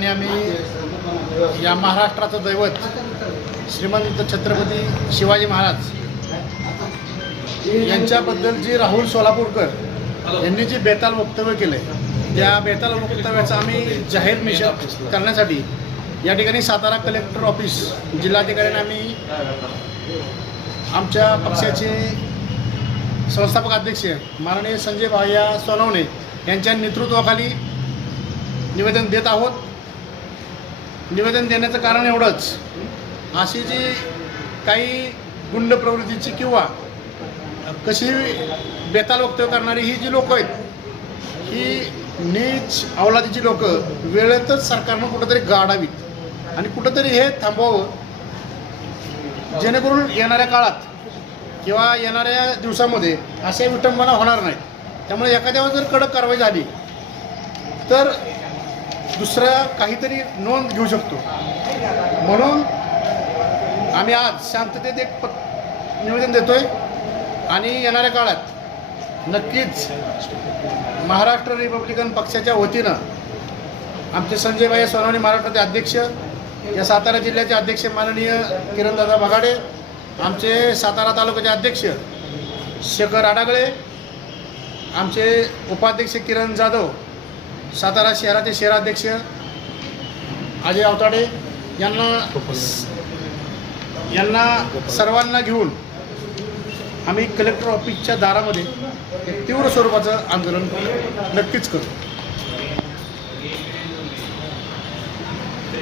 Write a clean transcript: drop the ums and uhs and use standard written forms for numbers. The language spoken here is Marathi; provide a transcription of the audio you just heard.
ठिकाणी आम्ही या महाराष्ट्राचं दैवत श्रीमंत छत्रपती शिवाजी महाराज यांच्याबद्दल जी राहुल सोलापूरकर यांनी जी बेताल वक्तव्य केले, त्या बेताल वक्तव्याचं आम्ही जाहीर निषेध करण्यासाठी या ठिकाणी सातारा कलेक्टर ऑफिस जिल्हाधिकाऱ्यांनी आम्ही आमच्या पक्षाचे संस्थापक अध्यक्ष माननीय संजय भाया सोनवणे यांच्या नेतृत्वाखाली निवेदन देत आहोत. निवेदन देण्याचं कारण एवढंच, अशी जी काही गुंड प्रवृत्तीची किंवा कशी बेताल वक्तव्य करणारी ही जी लोक आहेत, ही नीच अवलादीची लोक वेळेतच सरकारनं कुठंतरी गाडावीत आणि कुठंतरी हे थांबवावं, जेणेकरून येणाऱ्या काळात किंवा येणाऱ्या दिवसामध्ये अशा विटंबना होणार नाही. त्यामुळे एखाद्यावर जर कडक कारवाई झाली तर दुसरा काहीतरी नोंद घेऊ शकतो. म्हणून आम्ही आज शांततेत एक निवेदन देतोय आणि येणाऱ्या काळात नक्कीच महाराष्ट्र रिपब्लिकन पक्षाच्या वतीनं आमचे संजय भाई सोनवणे महाराष्ट्राचे अध्यक्ष, या सातारा जिल्ह्याचे अध्यक्ष माननीय किरणदादा बगाडे, आमचे सातारा तालुक्याचे अध्यक्ष शेखर आडागळे, आमचे उपाध्यक्ष किरण जाधव, सातारा शहराचे शहराध्यक्ष अजय अवताडे यांना सर्वांना घेऊन आम्ही कलेक्टर ऑफिसच्या दारामध्ये एक तीव्र स्वरूपाचं आंदोलन नक्कीच करू.